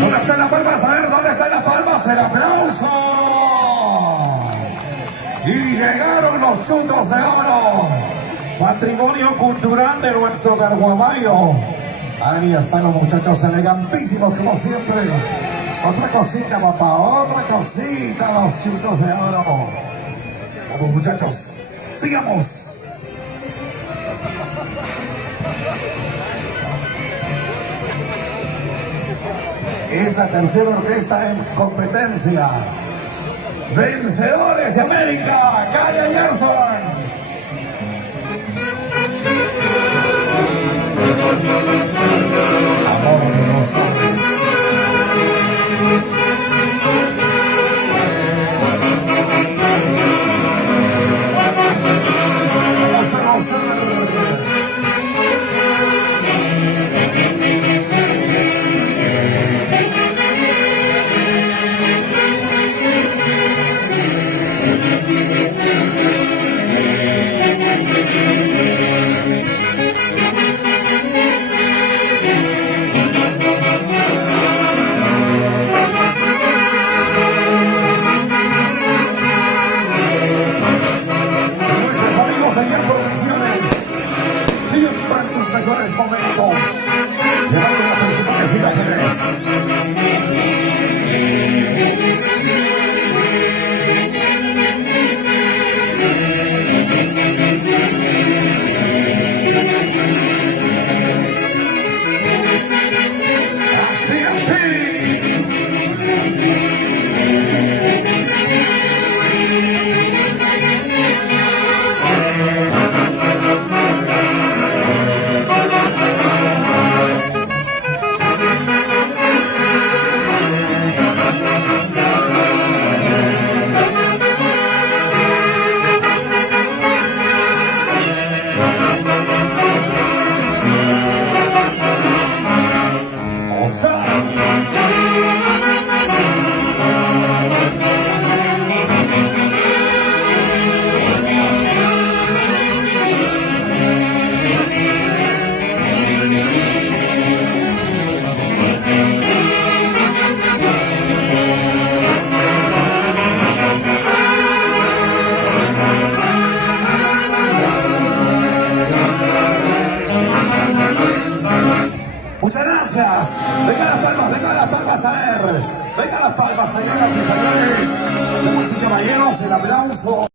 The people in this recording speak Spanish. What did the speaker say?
¿Dónde están las palmas? A ver, ¿dónde están las palmas? ¡El aplauso! Y llegaron los chutos de oro, patrimonio cultural de nuestro Carguamayo. Ahí están los muchachos elegantísimos como siempre. Otra cosita, papá, otra cosita, los chutos de oro. Vamos, muchachos, sigamos. Es la tercera orquesta en competencia. Vencedores de América, Calle Gerson. Mejores momentos, llevando las principales imágenes. Así, así. Muchas gracias. Venga las palmas a ver. Venga las palmas, señoras y señores. Damas y caballeros, el aplauso.